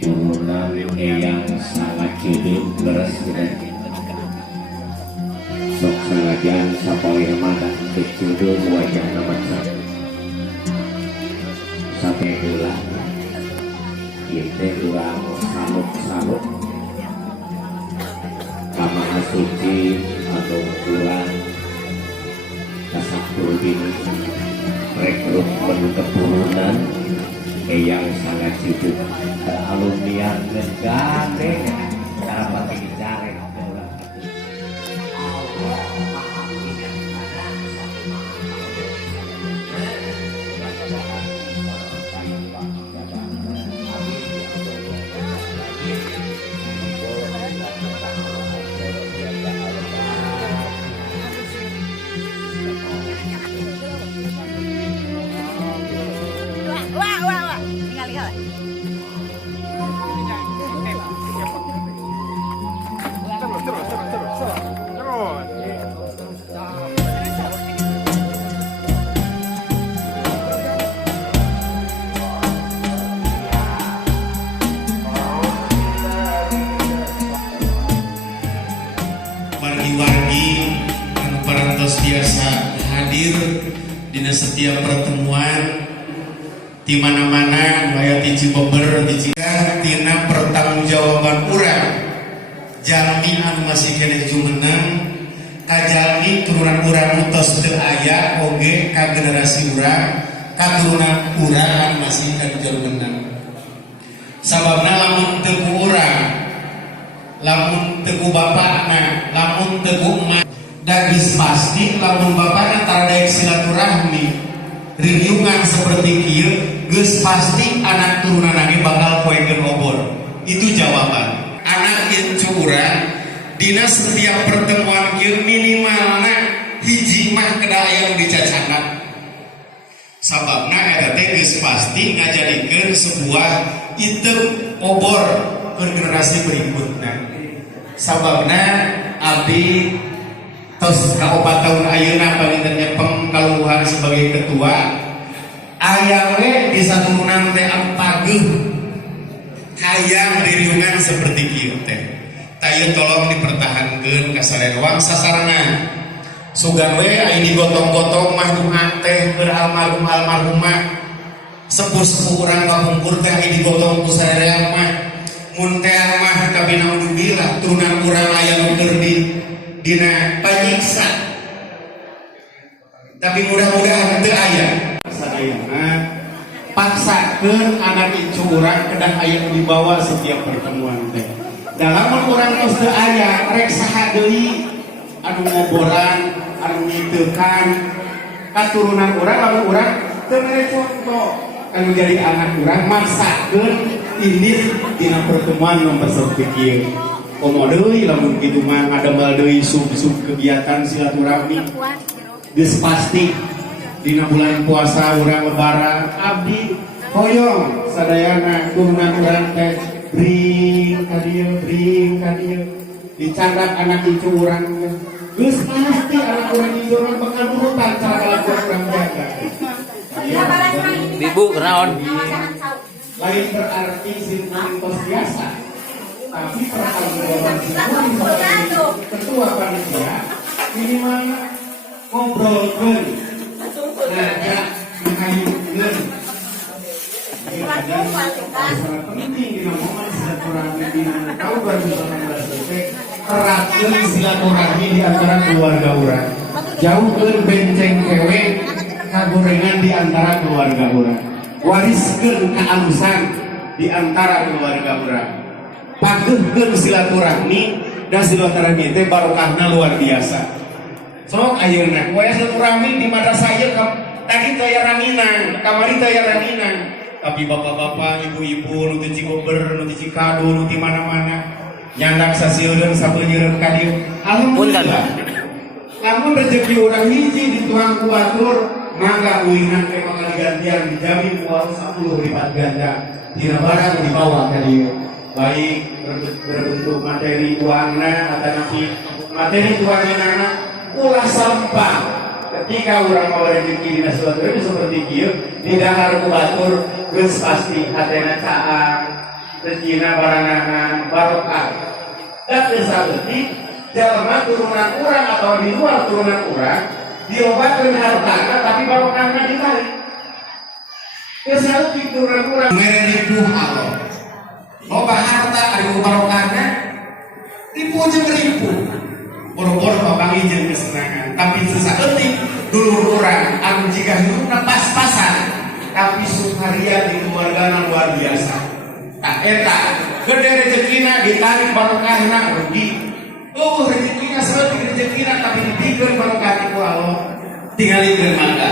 turunan yang sangat judul beres sok sangajan sapolir mata kejudul wajah nama sampai gula itu kurang saluk kama asuci atau kurang kasakul ini rekrut menutup turunan yang sangat sibuk alumni negara cara pakai dicari wargi-wargi anu parantos biasa hadir di setiap pertemuan di mana-mana aya ti Cibober di Cikarang tina pertanggungjawaban urang jalmi anu masih kene jumeneng kajalmi turunan urang utos teu aya oge ka generasi urang katurunan urang anu masih kene jumeneng sababna lamun teu ku urang lamun teu ku bapakna lamun teu ku emak da geus pasti lamun bapakna taradaek silaturahmi riungan seperti kieu geus pasti anak turunan ge bakal poekeun obor. Itu jawaban. Anak incu urang dina setiap pertemuan kieu minimalna hiji mah kedah aya nu dicacangan. Sababna eta teh geus pasti ngajadikeun sebuah item obor ke generasi berikutna. Sababna abdi tos ka 4 tahun ayeuna palinten nyepeng kaluhuhan sebagai ketua aya we di saturunan teh ampageuh hayang diriungan seperti kieu teh tayeu tolong dipertahankeun ka sarewang sasarana sugan we aya digotong-gotong mah duha teh keur almarhumah sepuh-sepuh urang kapungkur teh aya digotong ku sarereang mah mun teh mah tapi naudzubillah turunan urang aya nu keur dina panyiksa tapi mudah-mudahan teu aya sadayana paksakeun anak incu urang kedah aya dibawa setiap pertemuan teh dalam urang tos teu aya rek saha deui anu ngoboran anu ngiteukan katurunan urang lamun urang teu mere contoh anu jadi anak urang maksakeun indit dina pertemuan nu seperti kieu komo deui lamun kitu mah ngadembal deui sub-sub kegiatan silaturahmi geus pasti dina bulan puasa urang lebaran abdi hoyong sadayana turunan urang teh bring ka dieu dicandak anak itu urang teh geus pasti anak urang itu urang bakal nurutan cara kalakuan urang jaga ibu kenaon lain berarti sinten tos biasa tapi pertanggungan ketua panitia minimal ngobrolkeun ngajak ngayukeun penting dina momen silaturahmi dina tahun 2019 teh eratkeun silaturahmi di antara keluarga urang jauhkeun benceng kewe kagorengan di antara keluarga urang wariskeun kealusan di antara keluarga urang pageuhkeun silaturahmi dan silaturahmi teh barokahna luar biasa. Sok ayeuna waya silaturahmi di madrasah ieu tadi teh aya ranginang, kamari teh aya ranginang. Tapi bapak-bapak, ibu-ibu nu teu Cigober, nu teu Cikadu, nu di mana-mana nyandak sasieun sabeuleureun ka dieu. Alhamdulillah. Lamun rezeki urang hiji dituang ku batur, mangga uingan teh bakal gantian dijamin ku 10 lipat ganda. Dina barang dibawa ka dieu. Baik berbentuk materi uangna atau nanti materi uangna ulah sampah ketika orang mau rezeki di silaturahmi seperti kieu di dahar ku batur geus pasti hatena caang rezina barangan barokah. Dan tersaleutik jalma turunan urang atau di luar turunan urang diobatkeun hartana tapi barokahna ditarik. Tersaleutik turunan urang mere dipuh Allah. Loba harta anu barokahna dipuh jeung ripuh. Boro-boro babangi jeung kesenangan, tapi saeutik dulur urang anu jiga hidupna pas-pasan tapi sukaria di keluargana luar biasa. Tak eta gede rezekina ditarik barokahna rugi. Rezekina saeutik rezekina tapi dipikeun barokahna ku Allah. Tingalikeun mangga.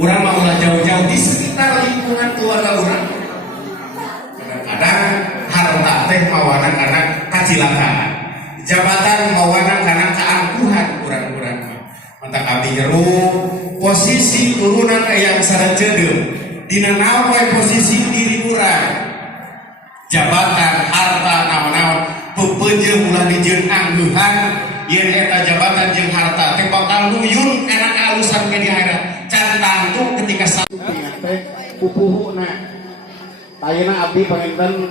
Urang mah ulah jauh-jauh di sekitar lingkungan keluarga urang. Kadang-kadang harta teh mawana karena kacilakaan. Jabatan mawana karena keangkuhan urang-urang. Mata abdi nyeru posisi turunan yang sarecedeum dina naon wae posisi diri urang. Jabatan, harta, naon-naon peupeujeuh ulah dijieun angguhan yen eta jabatan jeung harta teh bakal nuyun enak alusan ke di akhirat. Can tantu ketika satu teh pupuhuna. Ayeuna abdi panginten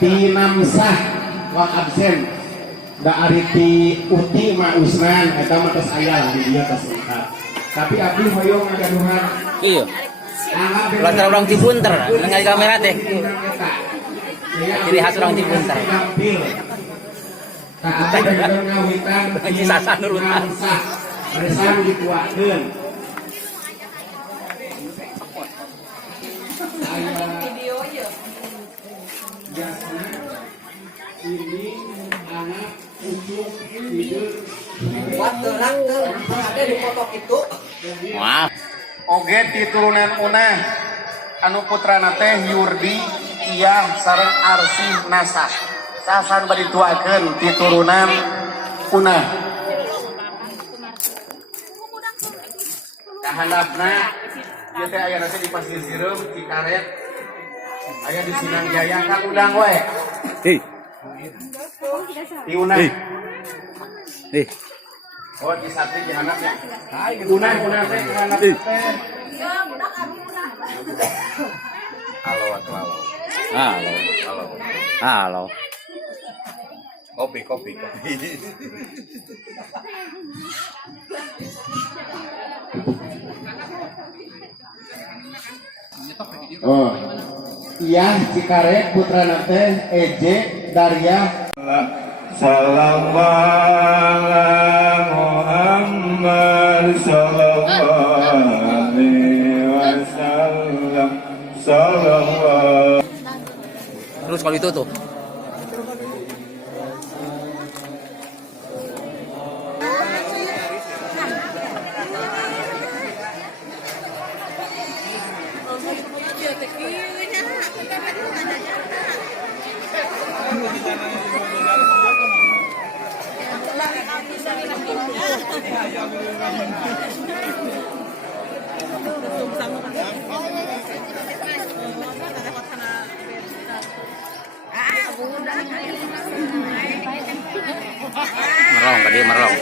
tinamsah wang absen. Da ari ti uti mah usnan eta mah tos aya di dieu tos lengkap. Tapi abdi hoyong ngagaduhan. Iya. Lantar orang Cipunter, dengan kamera teh. Jadi khas orang Cipunter. Tak ada dengan ngawitan Haji Sasan nurutan. Resan dikuatkeun. Video ya. Biasanya ini anak ujung hidup. Ada di foto itu. Wah. Oge ti turunan Unah anu putrana teh Yurdi Iyah sareng Arsih Nasah. Sasan bari tuakeun ti turunan Unah. Kahandapna ieu teh aya nasi di Pasir Sireum, di Karet. Aya di Sinang Jaya ka udang we. Hei. Di Unah. Hei. Oh, di Satri di Hanapnya. Unah teh Hanap teh. Halo. Halo. Kopi. Oh. Iya, Cikaret putrana teh Eje Darya. Salam ala Muhammad sallallahu alaihi wasallam. Sallallahu. Terus kalau itu tuh. Merong tadi merong.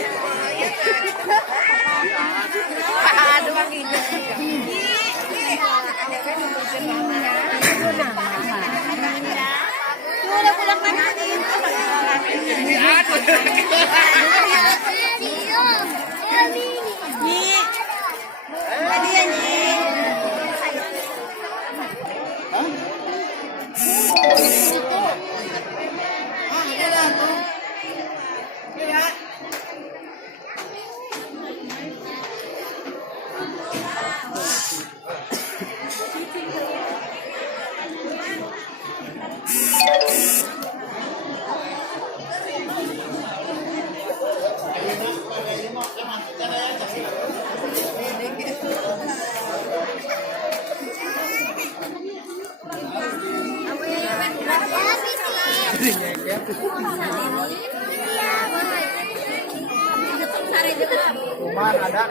Cuman ada.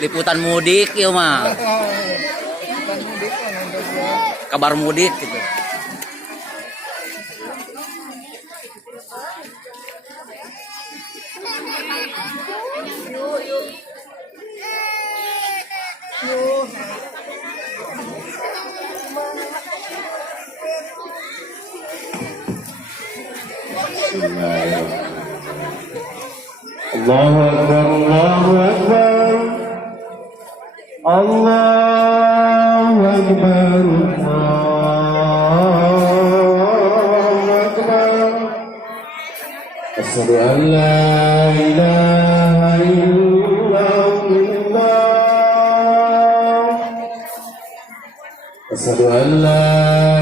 Liputan mudik ya mah. Kabar mudik gitu. Allahu Akbar, Allahu Akbar, Allahu Akbar, Allahu Akbar. Asyhadu an la ilaha illallah. Asyhadu an la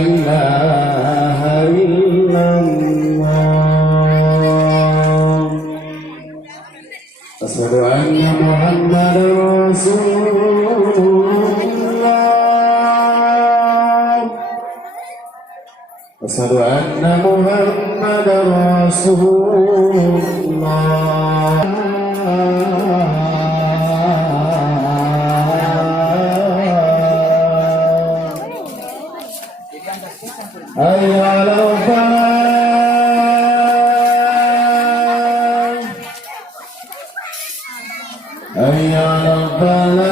ilaha illallah. Asyhadu anna Muhammadar Rasulullah. Asyhadu anna Muhammadar Rasulullah. Hayya 'alal falah. Hayya 'alal falah.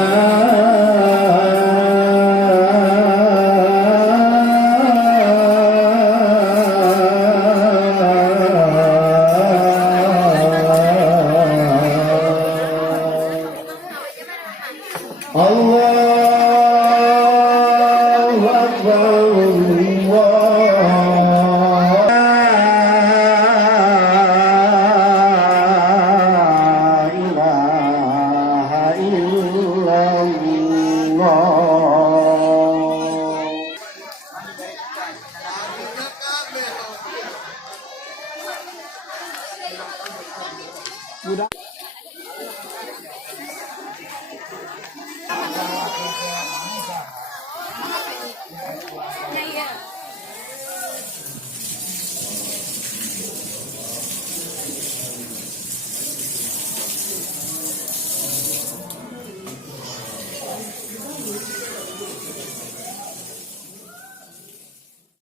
Allahu Akbar, La ilaha illallah.